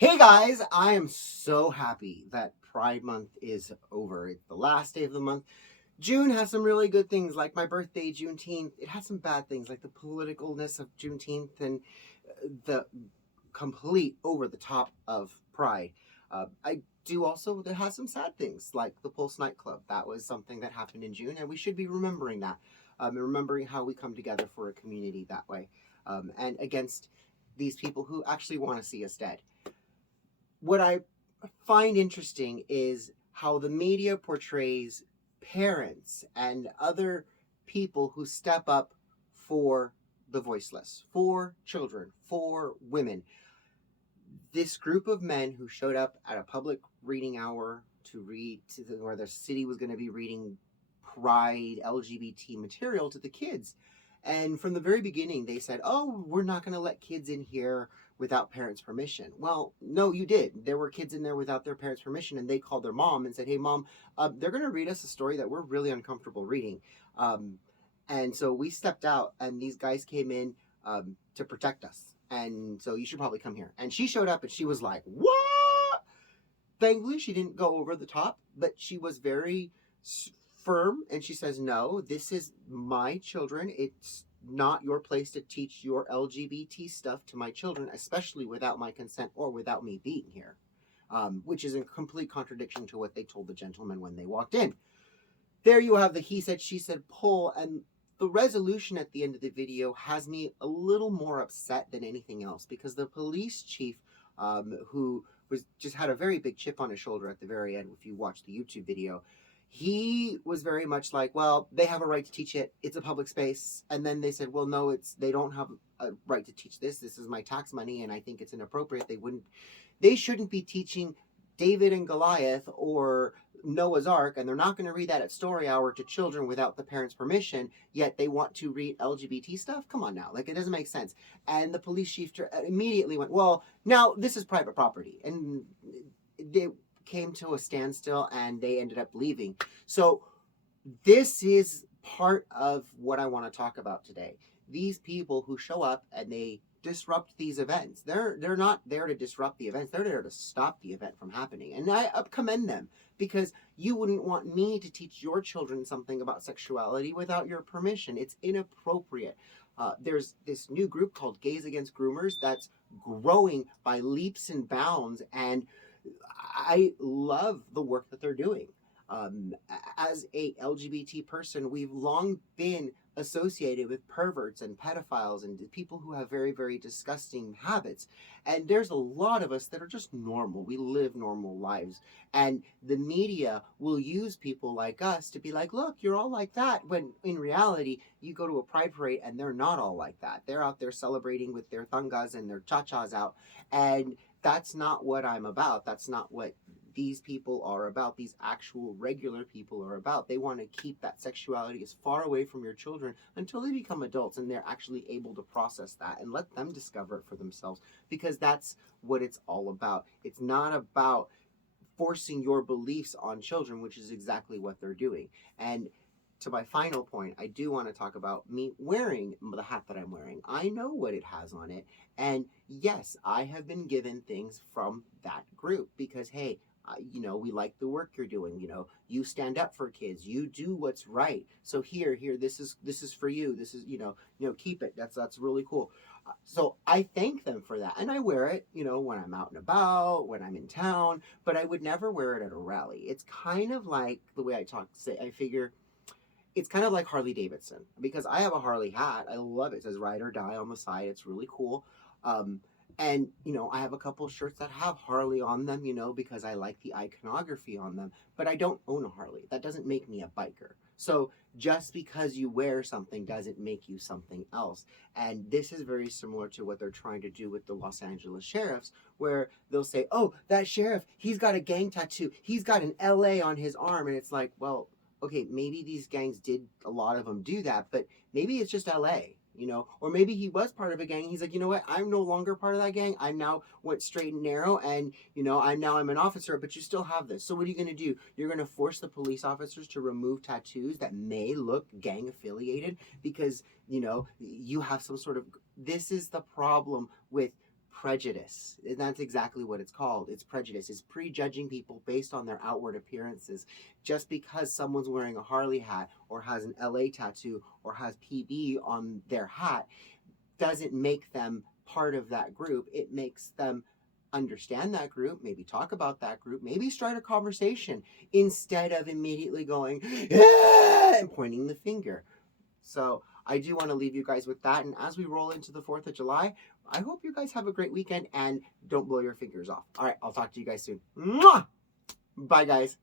Hey guys, I am so happy that Pride Month is over. It's the last day of the month. June has some really good things, like my birthday, Juneteenth. It has some bad things, like the politicalness of Juneteenth and the complete over the top of Pride. I do also, it has some sad things, like the Pulse nightclub. That was something that happened in June, and we should be remembering that, and remembering how we come together for a community that way, and against these people who actually want to see us dead. What I find interesting is how the media portrays parents and other people who step up for the voiceless, for children, for women. This group of men who showed up at a public reading hour to read where the city was going to be reading Pride LGBT material to the kids. And from the very beginning, they said, "Oh, we're not going to let kids in here without parents' permission." Well, no, you did. There were kids in there without their parents' permission, and they called their mom and said, "Hey, mom, they're going to read us a story that we're really uncomfortable reading." Um, and so we stepped out, and these guys came in to protect us. And so you should probably come here. And she showed up, and she was like, "What?" Thankfully, she didn't go over the top, but she was very firm, and she says, "No, this is my children. It's not your place to teach your LGBT stuff to my children, especially without my consent or without me being here," which is in complete contradiction to what they told the gentleman when they walked in. There you have the he said, she said pull, and the resolution at the end of the video has me a little more upset than anything else, because the police chief, who was just had a very big chip on his shoulder at the very end, if you watch the YouTube video, he was very much like, well, they have a right to teach it. It's a public space. And then they said, well, no, they don't have a right to teach this. This is my tax money, and I think it's inappropriate. They shouldn't be teaching David and Goliath or Noah's Ark, and they're not going to read that at story hour to children without the parents' permission, yet they want to read LGBT stuff? Come on now. Like, it doesn't make sense. And the police chief immediately went, well, now this is private property. And they came to a standstill, and they ended up leaving. So this is part of what I want to talk about today. These people who show up and they disrupt these events. They're not there to disrupt the events. They're there to stop the event from happening. And I commend them, because you wouldn't want me to teach your children something about sexuality without your permission. It's inappropriate. There's this new group called Gays Against Groomers that's growing by leaps and bounds, and I love the work that they're doing. As a LGBT person, we've long been associated with perverts and pedophiles and people who have very, very disgusting habits. And there's a lot of us that are just normal. We live normal lives. And the media will use people like us to be like, look, you're all like that. When in reality, you go to a pride parade and they're not all like that. They're out there celebrating with their tangas and their cha-chas out. And that's not what I'm about. That's not what these people are about. These actual regular people are about. They want to keep that sexuality as far away from your children until they become adults and they're actually able to process that and let them discover it for themselves, because that's what it's all about. It's not about forcing your beliefs on children, which is exactly what they're doing. And to my final point, I do want to talk about me wearing the hat that I'm wearing. I know what it has on it. And yes, I have been given things from that group because, hey, we like the work you're doing. You stand up for kids. You do what's right. So here, this is for you. This is, keep it. That's really cool. So I thank them for that, and I wear it, when I'm out and about, when I'm in town. But I would never wear it at a rally. It's kind of like the way I figure it's kind of like Harley Davidson, because I have a Harley hat. I love it. It says ride or die on the side. It's really cool. And I have a couple of shirts that have Harley on them, because I like the iconography on them, but I don't own a Harley. That doesn't make me a biker. So just because you wear something doesn't make you something else. And this is very similar to what they're trying to do with the Los Angeles sheriffs, where they'll say, oh, that sheriff, he's got a gang tattoo. He's got an LA on his arm. And it's like, well, okay, maybe these gangs did, a lot of them do that, but maybe it's just LA. Or maybe he was part of a gang. He's like, you know what? I'm no longer part of that gang. I now went straight and narrow, and I'm an officer. But you still have this. So what are you going to do? You're going to force the police officers to remove tattoos that may look gang affiliated because you have some sort of. This is the problem with prejudice. And that's exactly what it's called. It's prejudice. It's prejudging people based on their outward appearances. Just because someone's wearing a Harley hat or has an LA tattoo or has PB on their hat doesn't make them part of that group. It makes them understand that group, maybe talk about that group, maybe start a conversation instead of immediately going and pointing the finger. So I do want to leave you guys with that. And as we roll into the 4th of July, I hope you guys have a great weekend and don't blow your fingers off. All right, I'll talk to you guys soon. Mwah! Bye, guys.